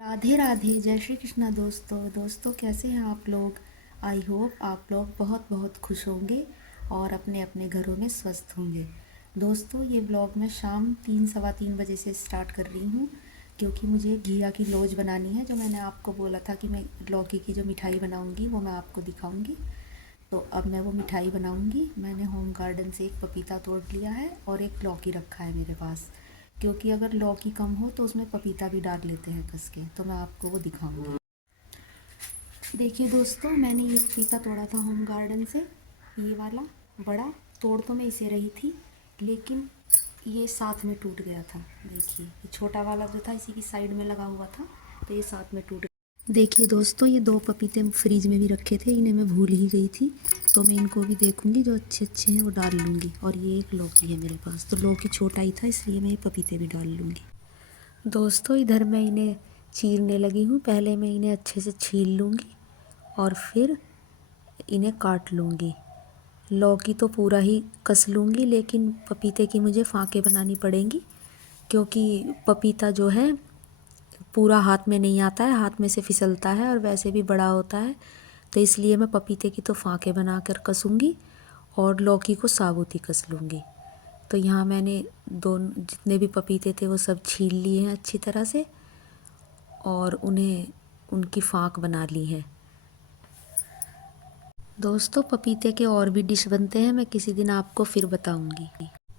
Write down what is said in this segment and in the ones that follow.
राधे राधे, जय श्री कृष्णा। दोस्तों कैसे हैं आप लोग। आई होप आप लोग बहुत बहुत खुश होंगे और अपने अपने घरों में स्वस्थ होंगे। दोस्तों ये ब्लॉग मैं शाम 3 सवा 3 बजे से स्टार्ट कर रही हूँ, क्योंकि मुझे घिया की लोज बनानी है। जो मैंने आपको बोला था कि मैं लौकी की जो मिठाई बनाऊँगी वो मैं आपको दिखाऊँगी। तो अब मैं वो मिठाई बनाऊँगी। मैंने होम गार्डन से एक पपीता तोड़ लिया है और एक लौकी रखा है मेरे पास, क्योंकि अगर लौकी कम हो तो उसमें पपीता भी डाल लेते हैं कस के। तो मैं आपको वो दिखाऊंगी। देखिए दोस्तों, मैंने ये पपीता तोड़ा था होम गार्डन से, ये वाला बड़ा। तोड़ तो मैं इसे रही थी, लेकिन ये साथ में टूट गया था। देखिए ये छोटा वाला जो था इसी की साइड में लगा हुआ था, तो ये साथ में टूट गया। देखिए दोस्तों, ये 2 पपीते फ्रीज में भी रखे थे, इन्हें मैं भूल ही गई थी। तो मैं इनको भी देखूंगी, जो अच्छे अच्छे हैं वो डाल लूँगी। और ये एक लौकी है मेरे पास, तो लौकी छोटा ही था इसलिए मैं ये पपीते भी डाल लूँगी। दोस्तों इधर मैं इन्हें चीरने लगी हूँ। पहले मैं इन्हें अच्छे से छील लूँगी और फिर इन्हें काट लूँगी। लौकी तो पूरा ही कस लूँगी, लेकिन पपीते की मुझे फाँके बनानी पड़ेंगी, क्योंकि पपीता जो है पूरा हाथ में नहीं आता है, हाथ में से फिसलता है और वैसे भी बड़ा होता है। तो इसलिए मैं पपीते की तो फाँके बना कर कसूँगी और लौकी को साबुत ही कस लूँगी। तो यहाँ मैंने दोनों जितने भी पपीते थे वो सब छील लिए हैं अच्छी तरह से और उन्हें उनकी फाँक बना ली है। दोस्तों पपीते के और भी डिश बनते हैं, मैं किसी दिन आपको फिर बताऊंगी।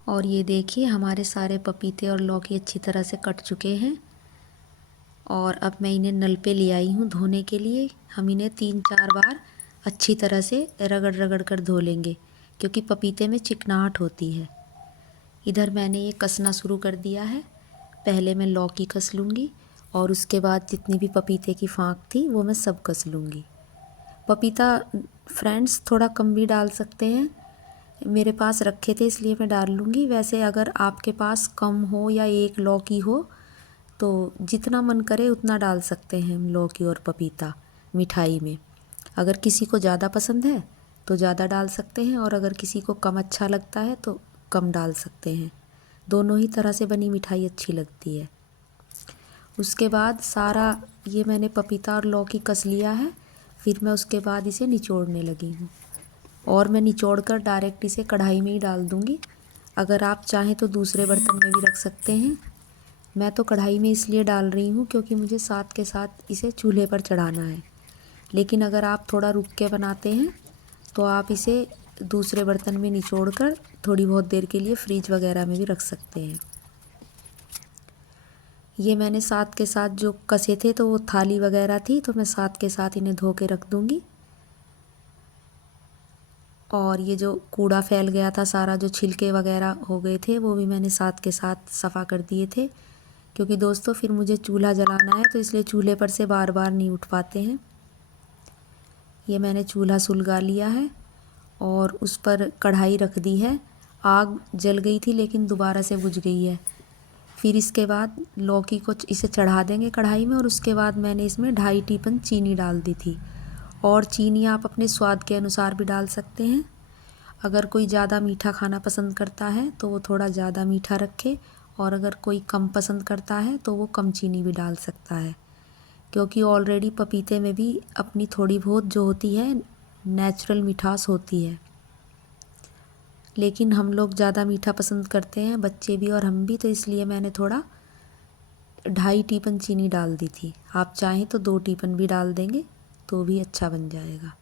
और ये देखिए हमारे सारे पपीते और लौकी अच्छी तरह से कट चुके हैं और अब मैं इन्हें नल पे ले आई हूँ धोने के लिए। हम इन्हें 3 4 बार अच्छी तरह से रगड़ रगड़ कर धो लेंगे, क्योंकि पपीते में चिकनाहट होती है। इधर मैंने ये कसना शुरू कर दिया है। पहले मैं लौकी कस लूँगी और उसके बाद जितनी भी पपीते की फाँक थी वो मैं सब कस लूँगी। पपीता फ्रेंड्स थोड़ा कम भी डाल सकते हैं, मेरे पास रखे थे इसलिए मैं डाल लूँगी। वैसे अगर आपके पास कम हो या एक लौकी हो तो जितना मन करे उतना डाल सकते हैं हम लौकी और पपीता मिठाई में। अगर किसी को ज़्यादा पसंद है तो ज़्यादा डाल सकते हैं, और अगर किसी को कम अच्छा लगता है तो कम डाल सकते हैं। दोनों ही तरह से बनी मिठाई अच्छी लगती है। उसके बाद सारा ये मैंने पपीता और लौकी कस लिया है। फिर मैं उसके बाद इसे निचोड़ने लगी हूँ, और मैं निचोड़ कर डायरेक्ट इसे कढ़ाई में ही डाल दूँगी। अगर आप चाहें तो दूसरे बर्तन में भी रख सकते हैं। मैं तो कढ़ाई में इसलिए डाल रही हूँ क्योंकि मुझे साथ के साथ इसे चूल्हे पर चढ़ाना है। लेकिन अगर आप थोड़ा रुक के बनाते हैं तो आप इसे दूसरे बर्तन में निचोड़ कर थोड़ी बहुत देर के लिए फ्रीज वगैरह में भी रख सकते हैं। ये मैंने साथ के साथ जो कसे थे तो वो थाली वगैरह थी, तो मैं साथ के साथ इन्हें धो के रख दूँगी। और ये जो कूड़ा फैल गया था सारा, जो छिलके वगैरह हो गए थे, वो भी मैंने साथ के साथ सफ़ा कर दिए थे। क्योंकि दोस्तों फिर मुझे चूल्हा जलाना है, तो इसलिए चूल्हे पर से बार बार नहीं उठ पाते हैं। ये मैंने चूल्हा सुलगा लिया है और उस पर कढ़ाई रख दी है। आग जल गई थी लेकिन दोबारा से बुझ गई है। फिर इसके बाद लौकी को इसे चढ़ा देंगे कढ़ाई में, और उसके बाद मैंने इसमें 2.5 टीस्पून चीनी डाल दी थी। और चीनी आप अपने स्वाद के अनुसार भी डाल सकते हैं। अगर कोई ज़्यादा मीठा खाना पसंद करता है तो वो थोड़ा ज़्यादा मीठा रखे, और अगर कोई कम पसंद करता है तो वो कम चीनी भी डाल सकता है। क्योंकि ऑलरेडी पपीते में भी अपनी थोड़ी बहुत जो होती है नेचुरल मिठास होती है, लेकिन हम लोग ज़्यादा मीठा पसंद करते हैं, बच्चे भी और हम भी, तो इसलिए मैंने थोड़ा 2.5 टीस्पून चीनी डाल दी थी। आप चाहें तो 2 टीस्पून भी डाल देंगे तो भी अच्छा बन जाएगा।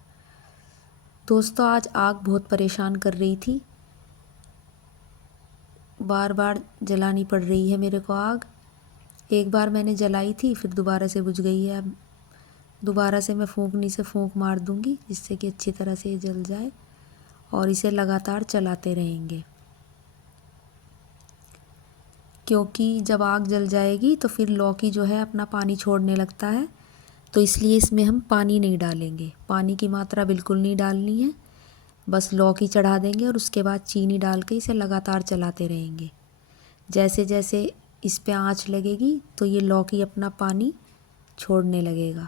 दोस्तों आज आग बहुत परेशान कर रही थी, बार बार जलानी पड़ रही है मेरे को आग। एक बार मैंने जलाई थी फिर दोबारा से बुझ गई है। अब दोबारा से मैं फूंकनी से फूंक मार दूंगी जिससे कि अच्छी तरह से ये जल जाए, और इसे लगातार चलाते रहेंगे। क्योंकि जब आग जल जाएगी तो फिर लौकी जो है अपना पानी छोड़ने लगता है, तो इसलिए इसमें हम पानी नहीं डालेंगे। पानी की मात्रा बिल्कुल नहीं डालनी है। बस लौकी चढ़ा देंगे और उसके बाद चीनी डाल के इसे लगातार चलाते रहेंगे। जैसे जैसे इस पे आँच लगेगी तो ये लौकी अपना पानी छोड़ने लगेगा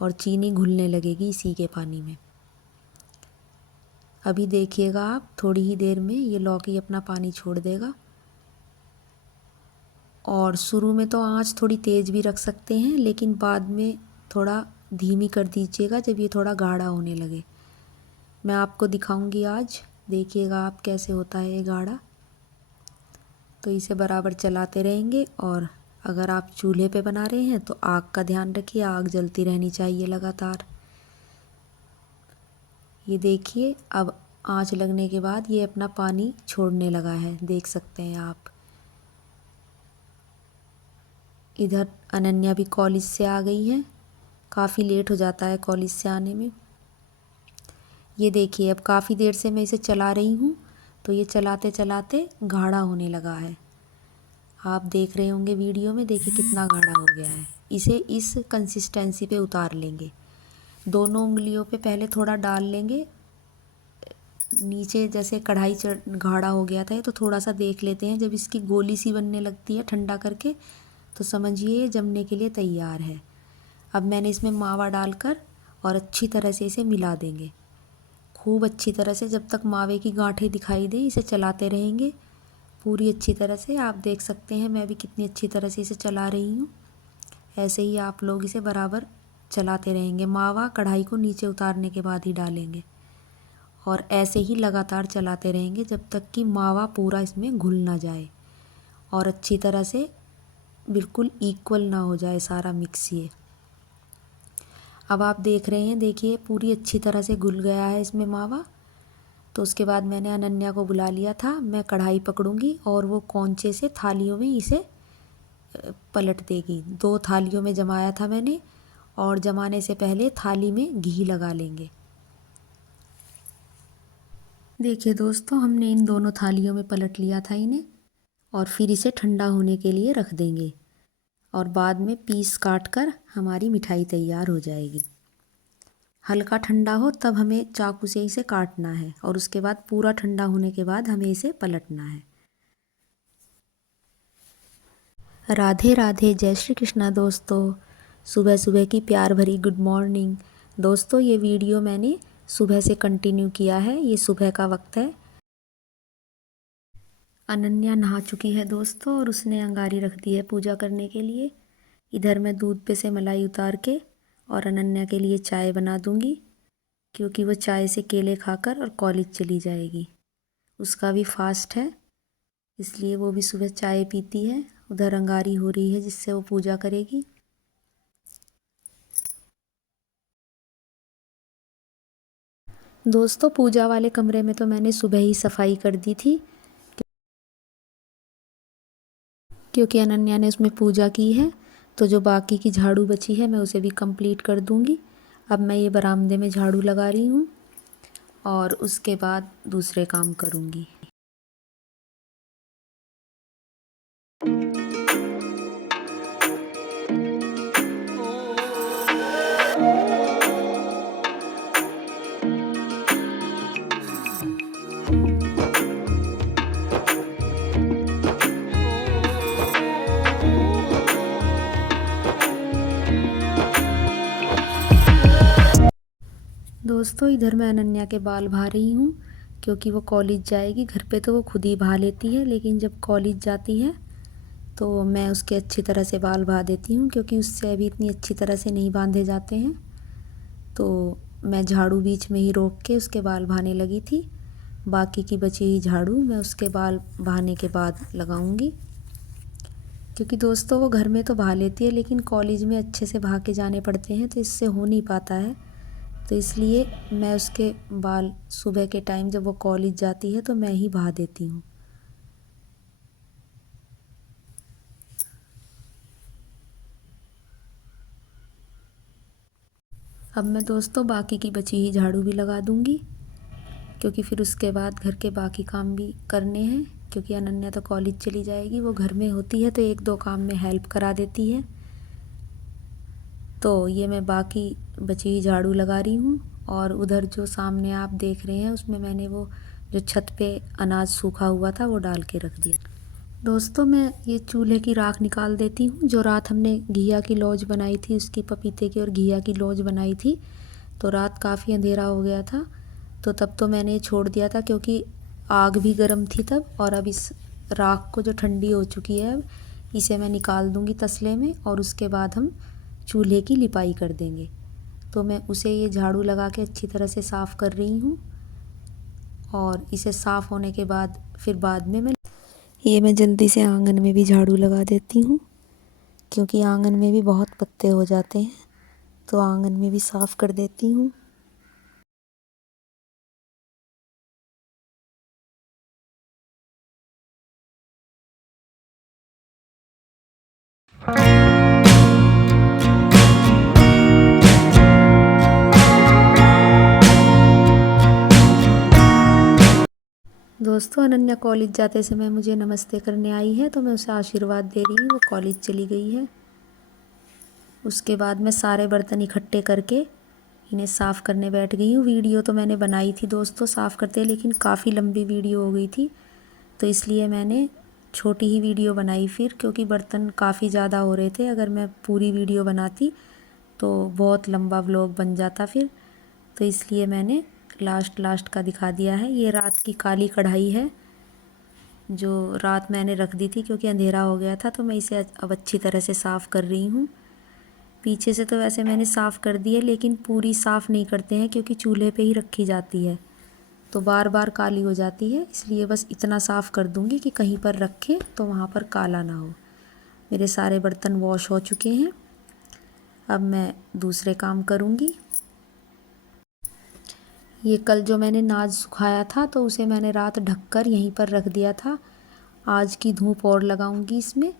और चीनी घुलने लगेगी इसी के पानी में। अभी देखिएगा आप, थोड़ी ही देर में ये लौकी अपना पानी छोड़ देगा और शुरू में तो आंच थोड़ी तेज़ भी रख सकते हैं, लेकिन बाद में थोड़ा धीमी कर दीजिएगा जब ये थोड़ा गाढ़ा होने लगे। मैं आपको दिखाऊंगी आज, देखिएगा आप कैसे होता है ये गाढ़ा। तो इसे बराबर चलाते रहेंगे। और अगर आप चूल्हे पे बना रहे हैं तो आग का ध्यान रखिए, आग जलती रहनी चाहिए लगातार। ये देखिए अब आंच लगने के बाद ये अपना पानी छोड़ने लगा है, देख सकते हैं आप। इधर अनन्या भी कॉलेज से आ गई है, काफ़ी लेट हो जाता है कॉलेज से आने में। ये देखिए अब काफ़ी देर से मैं इसे चला रही हूँ, तो ये चलाते चलाते गाढ़ा होने लगा है। आप देख रहे होंगे वीडियो में, देखिए कितना गाढ़ा हो गया है। इसे इस कंसिस्टेंसी पे उतार लेंगे। दोनों उंगलियों पे पहले थोड़ा डाल लेंगे नीचे, जैसे कढ़ाई गाढ़ा हो गया था तो थोड़ा सा देख लेते हैं। जब इसकी गोली सी बनने लगती है ठंडा करके, तो समझिए ये जमने के लिए तैयार है। अब मैंने इसमें मावा डालकर और अच्छी तरह से इसे मिला देंगे, खूब अच्छी तरह से, जब तक मावे की गांठें दिखाई दें इसे चलाते रहेंगे पूरी अच्छी तरह से। आप देख सकते हैं मैं भी कितनी अच्छी तरह से इसे चला रही हूँ। ऐसे ही आप लोग इसे बराबर चलाते रहेंगे। मावा कढ़ाई को नीचे उतारने के बाद ही डालेंगे और ऐसे ही लगातार चलाते रहेंगे जब तक कि मावा पूरा इसमें घुल ना जाए और अच्छी तरह से बिल्कुल इक्वल ना हो जाए सारा मिक्स। ये अब आप देख रहे हैं, देखिए पूरी अच्छी तरह से घुल गया है इसमें मावा। तो उसके बाद मैंने अनन्या को बुला लिया था। मैं कढ़ाई पकड़ूंगी और वो कौंचे से थालियों में इसे पलट देगी। 2 थालियों में जमाया था मैंने, और जमाने से पहले थाली में घी लगा लेंगे। देखिए दोस्तों, हमने इन दोनों थालियों में पलट लिया था इन्हें, और फिर इसे ठंडा होने के लिए रख देंगे और बाद में पीस काट कर हमारी मिठाई तैयार हो जाएगी। हल्का ठंडा हो तब हमें चाकू से इसे काटना है, और उसके बाद पूरा ठंडा होने के बाद हमें इसे पलटना है। राधे राधे, जय श्री कृष्णा दोस्तों। सुबह सुबह की प्यार भरी गुड मॉर्निंग दोस्तों। ये वीडियो मैंने सुबह से कंटिन्यू किया है, ये सुबह का वक्त है। अनन्या नहा चुकी है दोस्तों, और उसने अंगारी रख दी है पूजा करने के लिए। इधर मैं दूध पे से मलाई उतार के और अनन्या के लिए चाय बना दूंगी, क्योंकि वो चाय से केले खाकर और कॉलेज चली जाएगी। उसका भी फास्ट है, इसलिए वो भी सुबह चाय पीती है। उधर अंगारी हो रही है जिससे वो पूजा करेगी। दोस्तों, पूजा वाले कमरे में तो मैंने सुबह ही सफाई कर दी थी, क्योंकि अनन्या ने उसमें पूजा की है। तो जो बाकी की झाड़ू बची है मैं उसे भी कंप्लीट कर दूंगी। अब मैं ये बरामदे में झाड़ू लगा रही हूँ और उसके बाद दूसरे काम करूँगी। दोस्तों, इधर मैं अनन्या के बाल भा रही हूँ, क्योंकि वो कॉलेज जाएगी। घर पे तो वो खुद ही भा लेती है, लेकिन जब कॉलेज जाती है तो मैं उसके अच्छी तरह से बाल भा देती हूँ, क्योंकि उससे अभी इतनी अच्छी तरह से नहीं बांधे जाते हैं। तो मैं झाड़ू बीच में ही रोक के उसके बाल भाने लगी थी। बाकी की बची हुई झाड़ू मैं उसके बाल भाने के बाद लगाऊंगी, क्योंकि दोस्तों वो घर में तो भा लेती है, लेकिन कॉलेज में अच्छे से भा के जाने पड़ते हैं, तो इससे हो नहीं पाता है। तो इसलिए मैं उसके बाल सुबह के टाइम जब वो कॉलेज जाती है तो मैं ही भा देती हूँ। अब मैं दोस्तों बाकी की बची हुई झाड़ू भी लगा दूँगी, क्योंकि फिर उसके बाद घर के बाकी काम भी करने हैं। क्योंकि अनन्या तो कॉलेज चली जाएगी, वो घर में होती है तो 1-2 काम में हेल्प करा देती है। तो ये मैं बाकी बची हुई झाड़ू लगा रही हूँ। और उधर जो सामने आप देख रहे हैं उसमें मैंने वो जो छत पे अनाज सूखा हुआ था वो डाल के रख दिया। दोस्तों, मैं ये चूल्हे की राख निकाल देती हूँ। जो रात हमने घिया की लौज बनाई थी, उसकी पपीते की और घिया की लौज बनाई थी, तो रात काफ़ी अंधेरा हो गया था, तो तब तो मैंने ये छोड़ दिया था, क्योंकि आग भी गर्म थी तब। और अब इस राख को जो ठंडी हो चुकी है, अब इसे मैं निकाल दूंगी तसले में और उसके बाद हम चूल्हे की लिपाई कर देंगे। तो मैं उसे ये झाड़ू लगा के अच्छी तरह से साफ़ कर रही हूँ और इसे साफ़ होने के बाद फिर बाद में मैं जल्दी से आंगन में भी झाड़ू लगा देती हूँ, क्योंकि आंगन में भी बहुत पत्ते हो जाते हैं, तो आंगन में भी साफ़ कर देती हूँ। दोस्तों, अनन्या कॉलेज जाते समय मुझे नमस्ते करने आई है, तो मैं उसे आशीर्वाद दे रही हूँ। वो कॉलेज चली गई है। उसके बाद मैं सारे बर्तन इकट्ठे करके इन्हें साफ़ करने बैठ गई हूँ। वीडियो तो मैंने बनाई थी दोस्तों साफ़ करते, लेकिन काफ़ी लंबी वीडियो हो गई थी, तो इसलिए मैंने छोटी ही वीडियो बनाई फिर, क्योंकि बर्तन काफ़ी ज़्यादा हो रहे थे। अगर मैं पूरी वीडियो बनाती तो बहुत लंबा व्लॉग बन जाता फिर, तो इसलिए मैंने लास्ट का दिखा दिया है। ये रात की काली कढ़ाई है जो रात मैंने रख दी थी, क्योंकि अंधेरा हो गया था, तो मैं इसे अब अच्छी तरह से साफ़ कर रही हूँ। पीछे से तो वैसे मैंने साफ़ कर दी है, लेकिन पूरी साफ़ नहीं करते हैं, क्योंकि चूल्हे पे ही रखी जाती है तो बार बार काली हो जाती है। इसलिए बस इतना साफ़ कर दूँगी कि कहीं पर रखें तो वहाँ पर काला ना हो। मेरे सारे बर्तन वॉश हो चुके हैं। अब मैं दूसरे काम करूँगी। ये कल जो मैंने नाज सुखाया था, तो उसे मैंने रात ढककर यहीं पर रख दिया था। आज की धूप और लगाऊंगी इसमें,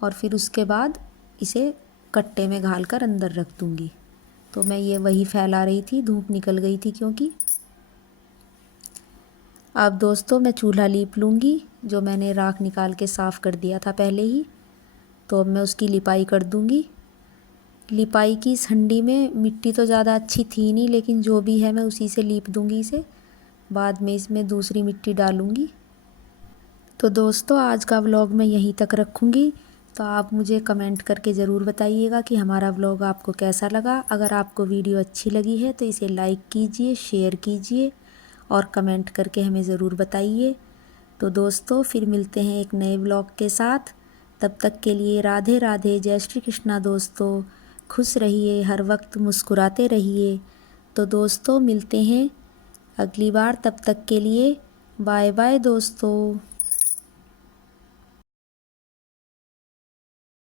और फिर उसके बाद इसे कट्टे में घाल कर अंदर रख दूंगी। तो मैं ये वही फैला रही थी, धूप निकल गई थी क्योंकि। अब दोस्तों मैं चूल्हा लीप लूँगी, जो मैंने राख निकाल के साफ़ कर दिया था पहले ही। तो अब मैं उसकी लिपाई कर दूँगी। लिपाई की इस हंडी में मिट्टी तो ज़्यादा अच्छी थी नहीं, लेकिन जो भी है मैं उसी से लीप दूँगी इसे। बाद में इसमें दूसरी मिट्टी डालूँगी। तो दोस्तों आज का व्लॉग मैं यहीं तक रखूँगी। तो आप मुझे कमेंट करके ज़रूर बताइएगा कि हमारा व्लॉग आपको कैसा लगा। अगर आपको वीडियो अच्छी लगी है तो इसे लाइक कीजिए, शेयर कीजिए और कमेंट करके हमें ज़रूर बताइए। तो दोस्तों फिर मिलते हैं एक नए व्लॉग के साथ। तब तक के लिए राधे राधे, जय श्री कृष्णा दोस्तों। खुश रहिए, हर वक्त मुस्कुराते रहिए। तो दोस्तों मिलते हैं अगली बार, तब तक के लिए बाय बाय दोस्तों।